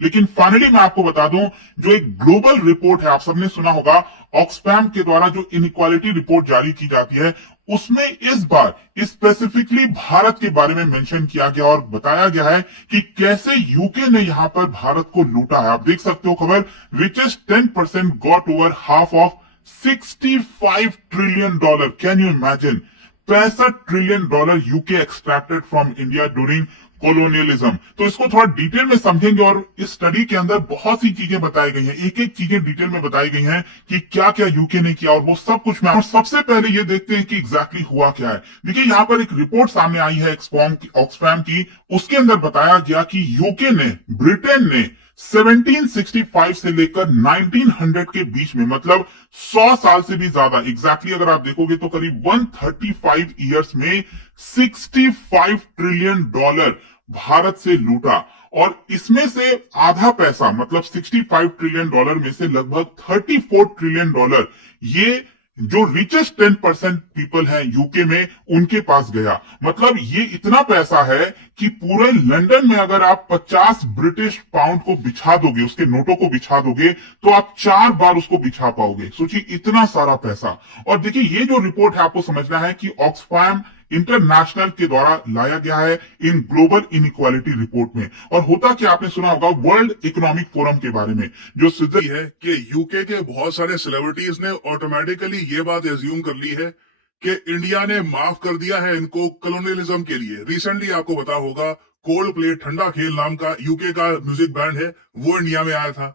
लेकिन फाइनली मैं आपको बता दूं, जो एक ग्लोबल रिपोर्ट है, आप सबने सुना होगा, ऑक्सफैम के द्वारा जो इनइक्वालिटी रिपोर्ट जारी की जाती है, उसमें इस बार स्पेसिफिकली भारत के बारे में मेंशन किया गया और बताया गया है कि कैसे यूके ने यहां पर भारत को लूटा है। आप देख सकते हो खबर, richest 10% got over half of $65 trillion. Can you imagine? $65 trillion UK extracted from India during colonialism. तो इसको थोड़ा डिटेल में समझेंगे और इस स्टडी के अंदर बहुत सी चीजें बताई गई हैं, एक एक चीजें डिटेल में बताई गई हैं कि क्या क्या यूके ने किया, और वो सब कुछ मैं, और सबसे पहले ये देखते हैं कि एग्जैक्टली हुआ क्या है। देखिए, यहाँ पर एक रिपोर्ट सामने आई है ऑक्सफैम की, उसके अंदर बताया गया कि यूके ने, ब्रिटेन ने 1765 से लेकर 1900 के बीच में, मतलब 100 साल से भी ज्यादा, एग्जैक्टली अगर आप देखोगे तो करीब 135 ईयर्स में $65 ट्रिलियन भारत से लूटा। और इसमें से आधा पैसा, मतलब $65 ट्रिलियन में से लगभग $34 ट्रिलियन ये जो रिचेस्ट 10% पीपल हैं यूके में, उनके पास गया। मतलब ये इतना पैसा है कि पूरे लंदन में अगर आप 50 ब्रिटिश पाउंड को बिछा दोगे, उसके नोटों को बिछा दोगे, तो आप 4 बार उसको बिछा पाओगे। सोचिए, इतना सारा पैसा। और देखिए, ये जो रिपोर्ट है, आपको समझना है कि ऑक्सफैम इंटरनेशनल के द्वारा लाया गया है इन ग्लोबल इनइक्वालिटी रिपोर्ट में। और होता क्या, आपने सुना होगा वर्ल्ड इकोनॉमिक फोरम के बारे में, जो है कि यूके के बहुत सारे सेलिब्रिटीज ने ऑटोमेटिकली ये बात एज्यूम कर ली है कि इंडिया ने माफ कर दिया है इनको कॉलोनियलिज्म के लिए। रिसेंटली आपको पता होगा, कोल्ड प्ले ठंडा खेल नाम का यूके का म्यूजिक बैंड है, वो इंडिया में आया था।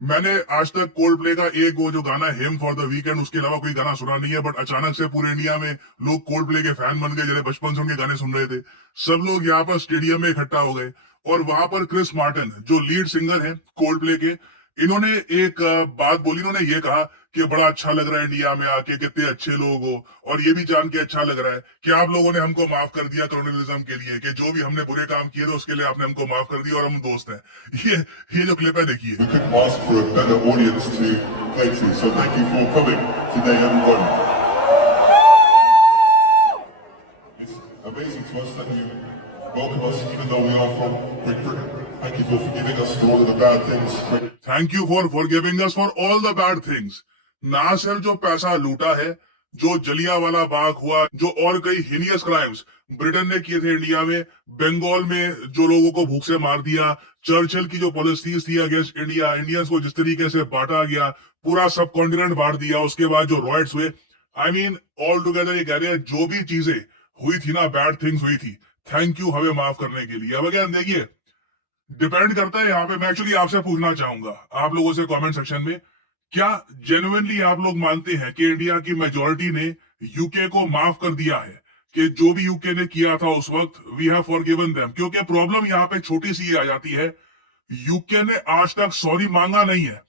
मैंने आज तक कोल्ड प्ले का एक वो जो गाना हिम फॉर द वीकेंड, उसके अलावा कोई गाना सुना नहीं है, बट अचानक से पूरे इंडिया में लोग कोल्ड प्ले के फैन बन गए, जैसे बचपन से उनके गाने सुन रहे थे। सब लोग यहाँ पर स्टेडियम में इकट्ठा हो गए, और वहां पर क्रिस मार्टिन जो लीड सिंगर है कोल्ड प्ले के, इन्होंने एक बात बोली। इन्होंने ये कहा कि बड़ा अच्छा लग रहा है इंडिया में आके, कितने अच्छे लोग हो, और ये भी जान के अच्छा लग रहा है कि आप लोगों ने हमको माफ कर दिया कॉलोनियलिज्म के लिए, कि जो भी हमने बुरे काम किए थे उसके लिए आपने हमको माफ कर दिया और हम दोस्त हैं। ये जो क्लिप है, देखिए। We couldn't ask for a better audience to play to, so thank you for coming today, everyone. It's amazing to us that you welcome us, even though we are from Great Britain. Thank you for forgiving us for all of the bad things. Thank you for forgiving us for all the bad things. ना सिर्फ जो पैसा लूटा है, जो जलियांवाला बाग हुआ, जो और कई हिनियस क्राइम्स ब्रिटेन ने किए थे इंडिया में, बंगाल में जो लोगों को भूख से मार दिया, चर्चिल की जो पॉलिसीज थी अगेंस्ट इंडिया, इंडियंस को जिस तरीके से बांटा गया, पूरा सब कॉन्टिनेंट बांट दिया, उसके बाद जो रॉयट्स हुए, आई मीन ऑल टुगेदर ये कह रहे हैं जो भी चीजें हुई थी ना, बैड थिंग्स हुई थी, थैंक यू हमें माफ करने के लिए। अब अगेन देखिए, डिपेंड करता है यहाँ पे। मैं एक्चुअली आपसे पूछना चाहूंगा आप लोगों से कमेंट सेक्शन में, क्या जेन्युइनली आप लोग मानते हैं कि इंडिया की मेजोरिटी ने यूके को माफ कर दिया है, कि जो भी यूके ने किया था उस वक्त वी हैव फॉरगिवन देम? क्योंकि प्रॉब्लम यहाँ पे छोटी सी आ जाती है, यूके ने आज तक सॉरी मांगा नहीं है।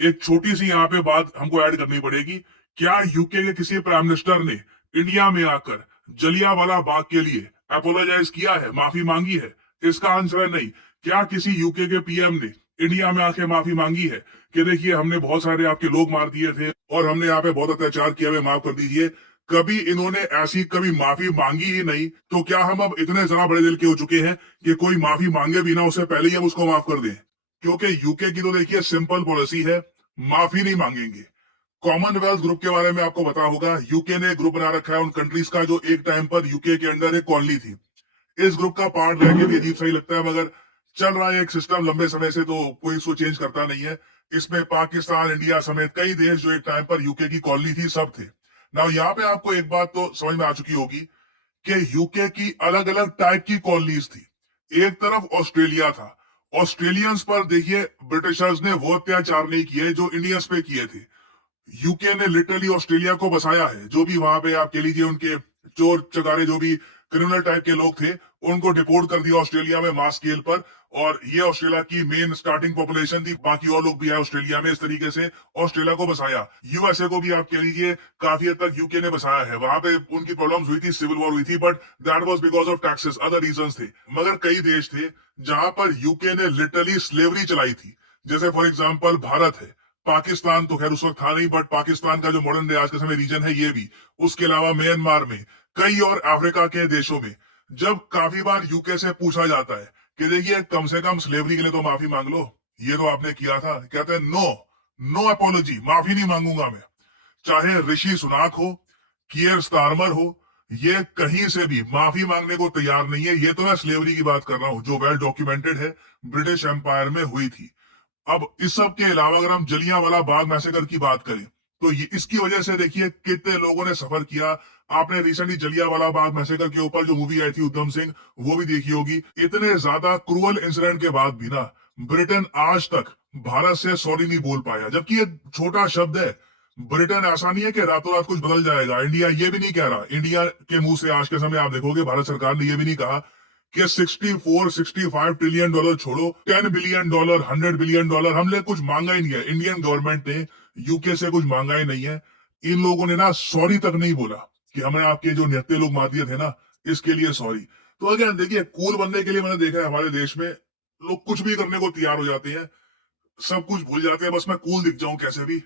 एक छोटी सी यहाँ पे बात हमको ऐड करनी पड़ेगी। क्या यूके के किसी प्राइम मिनिस्टर ने इंडिया में आकर जलियांवाला बाग के लिए अपोलोजाइज किया है, माफी मांगी है? इसका आंसर है नहीं। क्या किसी यूके के पीएम ने इंडिया में आके माफी मांगी है कि देखिए हमने बहुत सारे आपके लोग मार दिए थे और हमने यहाँ पे बहुत अत्याचार किया, हमें माफ कर दीजिए? कभी इन्होंने ऐसी कभी माफी मांगी ही नहीं। तो क्या हम अब इतने जरा बड़े दिल के हो चुके हैं कि कोई माफी मांगे भी ना उससे पहले ही हम उसको माफ कर दें? क्योंकि यूके की तो देखिए सिंपल पॉलिसी है, माफी नहीं मांगेंगे। कॉमनवेल्थ ग्रुप के बारे में आपको पता होगा, यूके ने ग्रुप बना रखा है उन कंट्रीज का जो एक टाइम पर यूके के अंडर एक कॉलोनी थी। इस ग्रुप का पार्ट रह के भी अजीब सही लगता है, मगर चल रहा है एक सिस्टम लंबे समय से, तो कोई इसको चेंज करता नहीं है। इसमें पाकिस्तान, इंडिया समेत कई देश जो एक टाइम पर यूके की कॉलोनी थी, सब थे। ना यहाँ पे आपको एक बात तो समझ में आ चुकी होगी कि यूके की अलग अलग टाइप की कॉलोनीज थी। एक तरफ ऑस्ट्रेलिया था, ऑस्ट्रेलियंस पर देखिए ब्रिटिशर्स ने वो अत्याचार नहीं किए जो इंडियंस पे किए थे। यूके ने लिटरली ऑस्ट्रेलिया को बसाया है। जो भी वहां पे आप कह लीजिए उनके चोर चकारे, जो भी क्रिमिनल टाइप के लोग थे, उनको डिपोर्ट कर दिया ऑस्ट्रेलिया में मास स्केल पर। और ये ऑस्ट्रेलिया की मेन स्टार्टिंग पॉपुलेशन थी, बाकी और लोग भी है ऑस्ट्रेलिया में। इस तरीके से ऑस्ट्रेलिया को बसाया। यूएसए को भी आप कह लीजिए काफी हद तक यूके ने बसाया है। वहां पे उनकी प्रॉब्लम्स हुई थी, सिविल वॉर हुई थी, but that was because of taxes, other reasons थे। मगर कई देश थे जहां पर यूके ने लिटरली स्लेवरी चलाई थी। जैसे फॉर एग्जाम्पल भारत है, पाकिस्तान तो खैर उस वक्त था नहीं, बट पाकिस्तान का जो मॉडर्न डे आज के समय रीजन है ये भी, उसके अलावा म्यांमार में, कई और अफ्रीका के देशों में। जब काफी बार यूके से पूछा जाता है कि देखिए कम से कम स्लेवरी के लिए तो माफी मांग लो, ये तो आपने किया था। कहते हैं नो, नो अपॉलॉजी, माफी नहीं मांगूंगा मैं। चाहे ऋषि सुनाक हो, कियर स्टारमर हो, ये कहीं से भी माफी मांगने को तैयार नहीं है। ये तो मैं स्लेवरी की बात कर रहा हूं जो वेल डॉक्यूमेंटेड है, ब्रिटिश एम्पायर में हुई थी। अब इस सब के अलावा अगर हम जलियांवाला बाग मैसेकर की बात करें तो ये इसकी वजह से देखिए कितने लोगों ने सफर किया। आपने रिसेंटली जलियांवाला बाग मैसेकर के ऊपर जो मूवी आई थी उधम सिंह, वो भी देखी होगी। इतने ज्यादा क्रूअल इंसिडेंट के बाद भी ना ब्रिटेन आज तक भारत से सॉरी नहीं बोल पाया, जबकि ये छोटा शब्द है। ब्रिटेन ऐसा नहीं है कि रातों रात कुछ बदल जाएगा। इंडिया ये भी नहीं कह रहा, इंडिया के मुंह से आज के समय आप देखोगे भारत सरकार ने ये भी नहीं कहा कि 64-65 ट्रिलियन डॉलर छोड़ो, $10 बिलियन, $100 बिलियन हमने कुछ मांगा ही नहीं है। इंडियन गवर्नमेंट ने यूके से कुछ मांगा ही नहीं है। इन लोगों ने ना सॉरी तक नहीं बोला कि हमने आपके जो निहत्ते लोग मार दिए थे ना, इसके लिए सॉरी। तो अगेन देखिए, कूल बनने के लिए मैंने देखा है हमारे देश में लोग कुछ भी करने को तैयार हो जाते हैं, सब कुछ भूल जाते हैं, बस मैं कूल दिख जाऊं कैसे भी।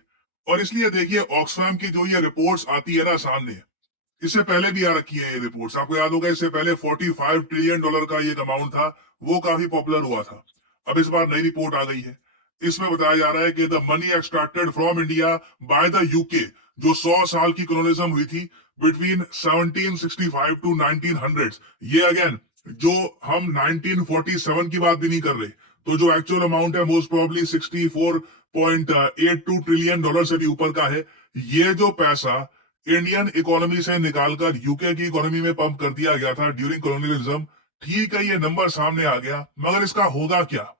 और इसलिए देखिए ऑक्सफैम की जो ये रिपोर्ट्स आती है ना सामने, इससे पहले भी आ रखी है ये रिपोर्ट्स, आपको याद होगा इससे पहले $45 ट्रिलियन का ये अमाउंट था, वो काफी पॉपुलर हुआ था। अब इस बार नई रिपोर्ट आ गई है, इसमें बताया जा रहा है कि the money extracted from India by the UK, जो 100 साल की कॉलोनिज्म हुई थी बिटवीन 1765 टू 1900, ये अगेन जो हम 1947 की बात भी नहीं कर रहे, तो जो एक्चुअल अमाउंट है मोस्ट प्रोबेबली $64.82 ट्रिलियन से भी ऊपर का है। ये जो पैसा इंडियन इकोनॉमी से निकालकर यूके की इकोनॉमी में पंप कर दिया गया था ड्यूरिंग कॉलोनियलिज्म, ठीक है ये नंबर सामने आ गया, मगर इसका होगा क्या?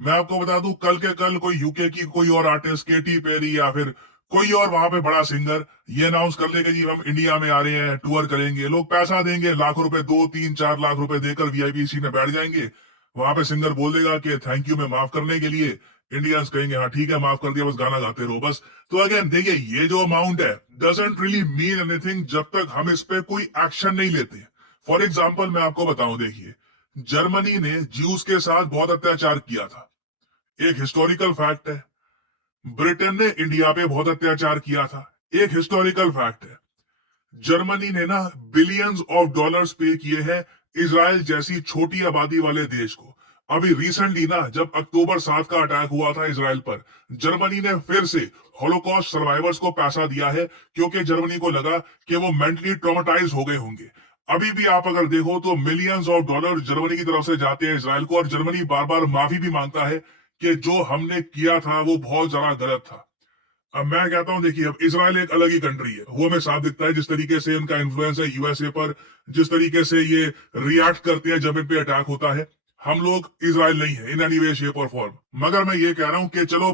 मैं आपको बता दूं, कल के कल कोई यूके की कोई और आर्टिस्ट, केटी पेरी या फिर कोई और वहां पे बड़ा सिंगर ये अनाउंस कर ले कि जी हम इंडिया में आ रहे हैं, टूर करेंगे, लोग पैसा देंगे, लाख रुपए, 2-3-4 लाख रुपए देकर वीआईपी सीट में बैठ जाएंगे। वहां पे सिंगर बोल देगा कि थैंक यू मैं माफ करने के लिए, इंडियंस कहेंगे हाँ ठीक है माफ कर दिया, बस गाना गाते रहो बस। तो अगेन देखिए ये जो अमाउंट है डजंट रियली मीन एनीथिंग जब तक हम इस पे कोई एक्शन नहीं लेते। फॉर एग्जाम्पल मैं आपको बताऊं, देखिए जर्मनी ने ज्यूज के साथ बहुत अत्याचार किया था, एक हिस्टोरिकल फैक्ट है। ब्रिटेन ने इंडिया पे बहुत अत्याचार किया था, एक हिस्टोरिकल फैक्ट है। जर्मनी ने ना बिलियंस ऑफ डॉलर्स पे किए हैं इजराइल जैसी छोटी आबादी वाले देश को। अभी रिसेंटली ना जब अक्टूबर 7 का अटैक हुआ था इजराइल पर, जर्मनी ने फिर से हॉलोकॉस्ट सर्वाइवर्स को पैसा दिया है, क्योंकि जर्मनी को लगा कि वो मेंटली ट्रॉमेटाइज हो गए होंगे। अभी भी आप अगर देखो तो मिलियंस ऑफ डॉलर जर्मनी की तरफ से जाते हैं इजराइल को, और जर्मनी बार बार माफी भी मांगता है कि जो हमने किया था वो बहुत ज्यादा गलत था। अब मैं कहता हूं देखिए, अब इसराइल एक अलग ही कंट्री है, वो हमें साफ दिखता है जिस तरीके से इनका इन्फ्लुएंस है यूएसए पर, जिस तरीके से ये रिएक्ट करते हैं जब इन पे अटैक होता है। हम लोग इसराइल नहीं है इन एनी वे शेप और फॉर्म, मगर मैं ये कह रहा हूं कि चलो